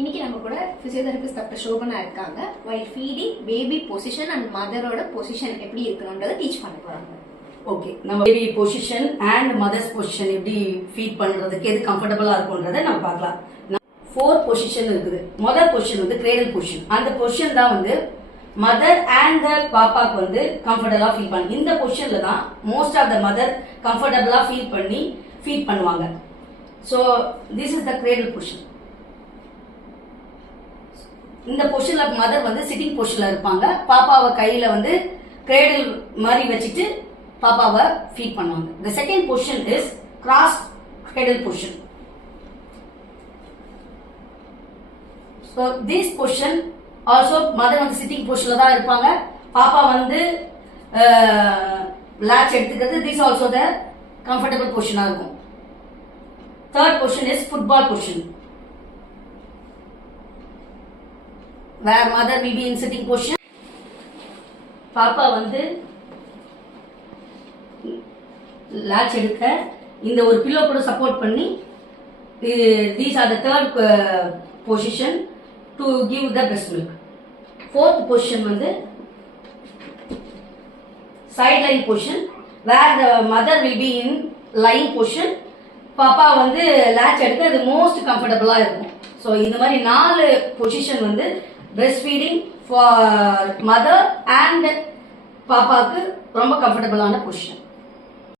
இன்னைக்கு நம்ம கூட பிசியோதெரபிஸ்ட் டாக்டர் சோபனா இருக்காங்க. while feeding baby position and மதரோட பொசிஷன் எப்படி இருக்கணும்ன்றதை டீச் பண்ண போறாங்க. ஓகே, நம்ம baby position and mother's position எப்படி ஃபீட் பண்றதுக்கு எது கம்ஃபர்டபுளா இருக்கும்ன்றதை நம்ம பார்க்கலாம். 4 பொசிஷன் இருக்குது. முதல் பொசிஷன் வந்து கிரேடல் பொசிஷன். அந்த பொசிஷன் தான் வந்து மதர் அண்ட் த பாப்பாக்கு வந்து கம்ஃபர்டபுளா ஃபீல் பண்ணி, இந்த பொசிஷன்ல தான் மோஸ்ட் ஆஃப் த மதர் கம்ஃபர்டபுளா ஃபீல் பண்ணி ஃபீட் பண்ணுவாங்க. So this is the cradle position. இந்த பொசிஷன்ல மதர் வந்து சிட்டிங் பொசிஷன்ல இருப்பாங்க. பாப்பாவை கையில வந்து கிரேடல் மாதிரி வச்சுட்டு பாப்பாவை ஃபீட் பண்ணுவாங்க. The second position is cross cradle position. So this position also mother வந்து sitting positionல தான் இருப்பாங்க. பாப்பா வந்து latch எடுத்துக்கிறது. This also the comfortable position இருக்கும். Third position is football position, where mother will be in sitting position. பாப்பா வந்து latch எடுக்க இந்த ஒரு பில்லோ கூட சப்போர்ட் பண்ணி, these are the third position to give the breast milk. Fourth position வந்து sideline position, where the mother will be in lying position. பாப்பா வந்து latch எடுக்க அது மோஸ்ட் கம்ஃபர்டபுளா இருக்கும். ஸோ இந்த மாதிரி 4 பொசிஷன் வந்து breast feeding for mother and பாப்பாக்கு ரொம்ப கம்ஃபர்டபுளான பொசிஷன்.